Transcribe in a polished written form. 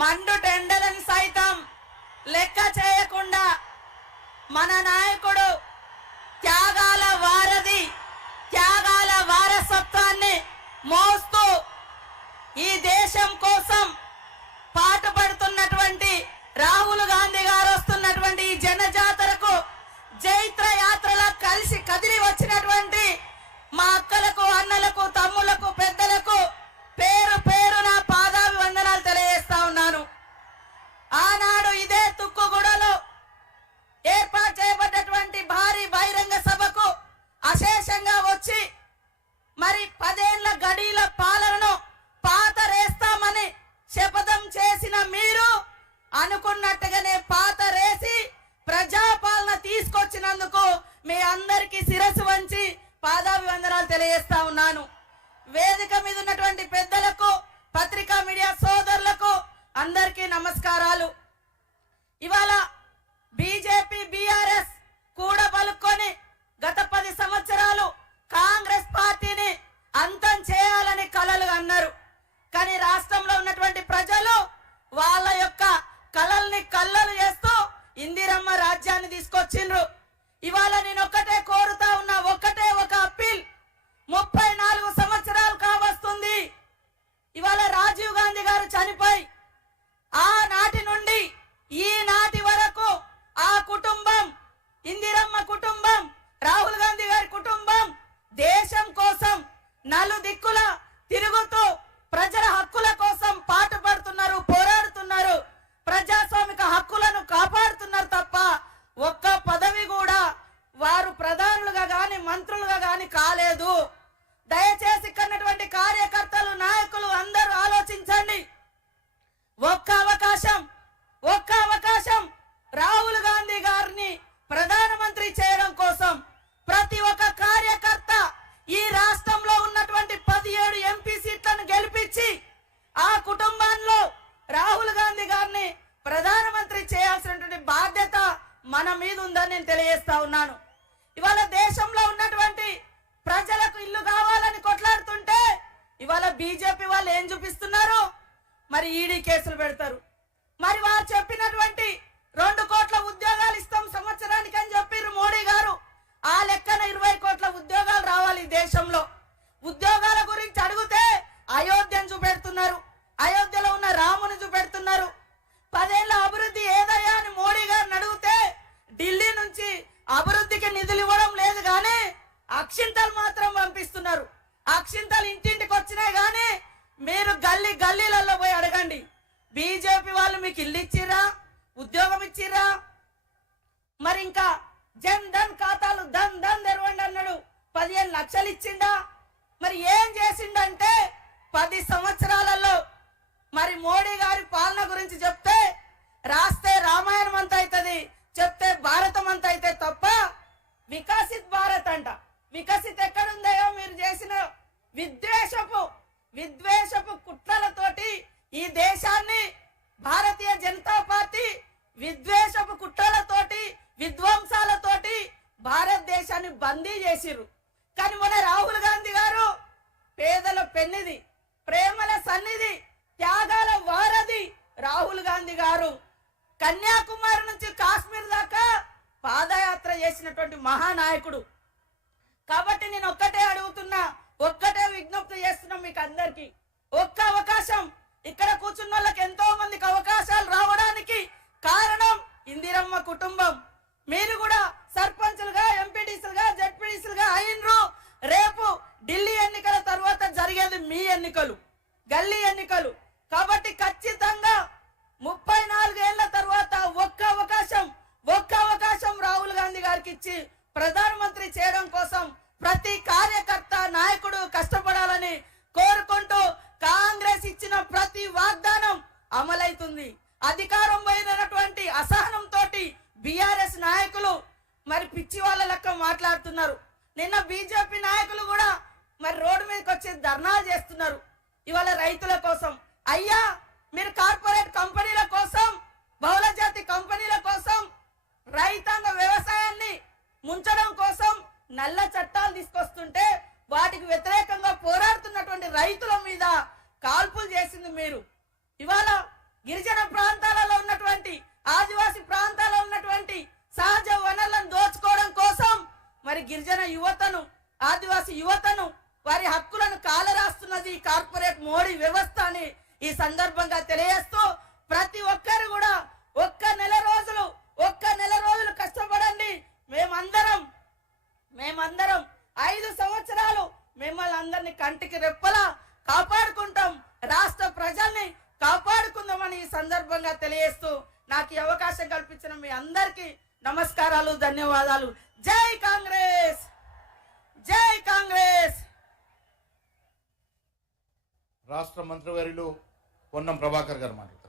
మండు టెండలను సైతం లెక్క చేయకుండా మన నాయకుడు త్యాగాల వారధి, త్యాగాల వారసత్వాన్ని మోస్తూ ఈ దేశం కోసం పాటుపడుతున్నటువంటి రాహుల్ గాంధీ గారు వస్తున్నటువంటి ఈ జనజాతరకు జైత్ర యాత్రలో కలిసి కదిలి వచ్చినటువంటి మా అక్కలకు, అన్నలకు, తమ్ములకు, పెద్దలకు పేరు పేరున పాదాభివందనాలు తెలియజేస్తా ఉన్నాను. ఆనాడు ఇదే తుక్కుగూడలో ఏర్పాటు చేయబడ్డటువంటి భారీ బహిరంగ సభకు అశేషంగా వచ్చి మరి 10 ఏళ్ల గడీల పాలనను పాతరేస్తామని శపథం చేసిన మీరు అనుకున్నట్టుగానే పాతరేసి ప్రజాపాలన తీసుకొచ్చినందుకు మీ అందరికీ శిరస్సు వంచి పాదాభివందనాలు తెలియజేస్తా ఉన్నాను. వేదిక మీద ఉన్నటువంటి పెద్దలకు, పత్రికా మీడియా సోదరులకు అందరికీ నమస్కారాలు. ఇవాళ బీజేపీ బీఆర్ఎస్ కూడా పలుకొని గత 10 సంవత్సరాలు కాంగ్రెస్ పార్టీని అంతం చేయాలని కలలు అన్నారు. కానీ రాష్ట్రంలో ఉన్నటువంటి ప్రజలు వాళ్ళ యొక్క కలల్ని కల్లలు చేస్తూ ఇందిరమ్మ రాజ్యాన్ని తీసుకొచ్చిండ్రు. ఇవాళ నేను ఒక్కటే కోరుతా ఉన్నా, ఒక్కటే ఒక అప్పీల్. 34 సంవత్సరాలు కావస్తుంది ఇవాళ రాజీవ్ గాంధీ గారు చనిపోయి. ఆనాటి నుండి ఈనాటి వరకు ఆ కుటుంబం, ఇందిరమ్మ కుటుంబం, రాహుల్ గాంధీ గారి కుటుంబం దేశం కోసం నలుదిక్కుల తిరుగుతూ ప్రజల హక్కుల కోసం పాటుపడుతున్నారు, పోరాడుతున్నారు, ప్రజాస్వామిక హక్కులను కాపాడుతున్నారు తప్ప ఒక్క పదవి కూడా వారు ప్రధానులుగా గాని మంత్రులుగా గాని కాలేదు. దయచేసి ఇక్కడున్నటువంటి కార్యకర్తలు, నాయకులు అందరూ ఆలోచించండి. ఒక్క అవకాశం రాహుల్ గాంధీ గారిని ప్రధానమంత్రి చేయడం కోసం ప్రతి ఒక్క కార్యకర్త ఈ రాష్ట్రంలో ఉన్నటువంటి 17 ఎంపీ సీట్లను గెలిపించి ఆ కుటుంబంలో రాహుల్ గాంధీ గారిని ప్రధానమంత్రి చేయాల్సినటువంటి బాధ్యత మన మీద ఉందని నేను తెలియజేస్తా ఉన్నాను. ఇవాళ దేశంలో ఉన్నటువంటి ప్రజలకు ఇల్లు కావాలని కొట్లాడుతుంటే ఇవాళ బీజేపీ వాళ్ళు ఏం చూపిస్తున్నారు? మరి ఈడీ కేసులు పెడతారు. మరి వారు చెప్పినటువంటి 2 కోట్ల ఉద్యోగాలు ఇస్తాం సంవత్సరానికి అని చెప్పారు మోడీ గారు. ఆ లెక్కన 20 కోట్ల ఉద్యోగాలు రావాలి దేశంలో. ఉద్యోగాల గురించి అడిగితే అయోధ్యను చూపెడుతున్నారు, అయోధ్యలో ఉన్న రాముని చూపెడుతున్నారు. 10 ఏళ్ల అభివృద్ధి ఏదయ్యా అని మోడీ గారిని అడిగితే ఢిల్లీ నుంచి అభివృద్ధికి నిధులు ఇవ్వడం లేదు కానీ అక్షింతలు మాత్రం పంపిస్తున్నారు. అక్షింతలు ఇంటింటికి వచ్చినాయి కానీ మీరు గల్లీలలో పోయి అడగండి, బీజేపీ వాళ్ళు మీకు ఇల్లు ఇచ్చిరా, ఉద్యోగం ఇచ్చిరా? మరి ఇంకా జన్ ధన్ ఖాతాలు ధన్ తెరవండి అన్నాడు, 15 లక్షలు ఇచ్చిండా? మరి ఏం చేసిండంటే 10 సంవత్సరాలలో మరి మోడీ గారి పాలన గురించి చెప్తే రాస్తే రామాయణం అంత అవుతుంది, చెప్తే భారతం అంత అయితే తప్ప వికసిత్ భారత్ అంట. వికసిత్ ఎక్కడుందో మీరు చేసిన విద్వేషపు కుట్రలతోటి ఈ దేశాన్ని భారతీయ జనతా పార్టీ విద్వేషపు కుట్రలతోటి, విధ్వంసాలతోటి భారతదేశాన్ని బందీ చేసిర్రు. కానీ మన రాహుల్ గాంధీ గారు పేదల పెన్నిది, ప్రేమల సన్నిధి, త్యాగాల వారధి రాహుల్ గాంధీ గారు కన్యాకుమారి నుంచి కాశ్మీర్ దాకా పాదయాత్ర చేసినటువంటి మహానాయకుడు. కాబట్టి నేను ఒక్కటే అడుగుతున్నా, ఒక్కటే విజ్ఞప్తి చేస్తున్నా మీకు అందరికి, ఒక్క అవకాశం. ఇక్కడ కూర్చున్న వాళ్ళకి ఎంతో మందికి అవకాశాలు రావడానికి కారణం ఇందిరమ్మ కుటుంబం. మీరు కూడా సర్పంచులుగా, ఎంపీటీసీలుగా, జడ్పీటీసీలుగా అయినరు. రేపు ఢిల్లీ ఎన్నికల తర్వాత జరిగేది మీ ఎన్నికలు, గల్లీ ఎన్నికలు. కాబట్టి ఖచ్చితంగా 34 ఏళ్ల తర్వాత ఒక్క అవకాశం రాహుల్ గాంధీ గారికి ఇచ్చి ప్రధానమంత్రి చేయడం కోసం ప్రతి కార్యకర్త, నాయకుడు కష్టపడాలని కోరుకుంటూ కాంగ్రెస్ ఇచ్చిన ప్రతి వాగ్దానం అమలైతుంది. అధికారం పోయినటువంటి అసహనంతో బీఆర్ఎస్ నాయకులు మరి పిచ్చి వాళ్ళ లెక్క మాట్లాడుతున్నారు. నిన్న బీజేపీ నాయకులు కూడా మరి రోడ్డు మీదకి వచ్చి ధర్నాలు చేస్తున్నారు ఇవాళ రైతుల కోసం. అయ్యా, మీరు కార్పొరేట్ కంపెనీల కోసం, బహుళ జాతి కంపెనీల కోసం, రైతాంగ వ్యవసాయాన్ని ముంచడం కోసం నల్ల చట్టాలు తీసుకొస్తుంటే వాటికి వ్యతిరేకంగా పోరాడుతున్నటువంటి రైతుల మీద కాల్పులు చేసింది మీరు. ఇవాళ గిరిజన ప్రాంతాలలో ఉన్నటువంటి ఆదివాసి ప్రాంతాల్లో ఉన్నటువంటి సహజ వనరులను దోచుకోవడం కోసం మరి గిరిజన యువతను ఆదివాసి యువతను వారి హక్కులను కాలరాస్తున్నది కార్పొరేట్ మోడీ వ్యవస్థ అని ఈ సందర్భంగా తెలియజేస్తూ ప్రతి ఒక్కరు కూడా ఒక్క నెల రోజులు కష్టపడండి. మేమందరం 5 సంవత్సరాలు మిమ్మల్ని అందరినీ కంటికి రెప్పలా కాపాడుకుంటాం, రాష్ట్ర ప్రజల్ని కాపాడుకుందామని ఈ సందర్భంగా తెలియజేస్తూ నాకు ఈ అవకాశం కల్పించిన మీ అందరికీ నమస్కారాలు, ధన్యవాదాలు. జై కాంగ్రెస్, జై కాంగ్రెస్. రాష్ట్ర మంత్రివర్యులు పొన్నం ప్రభాకర్ గారు మాట్లాడారు.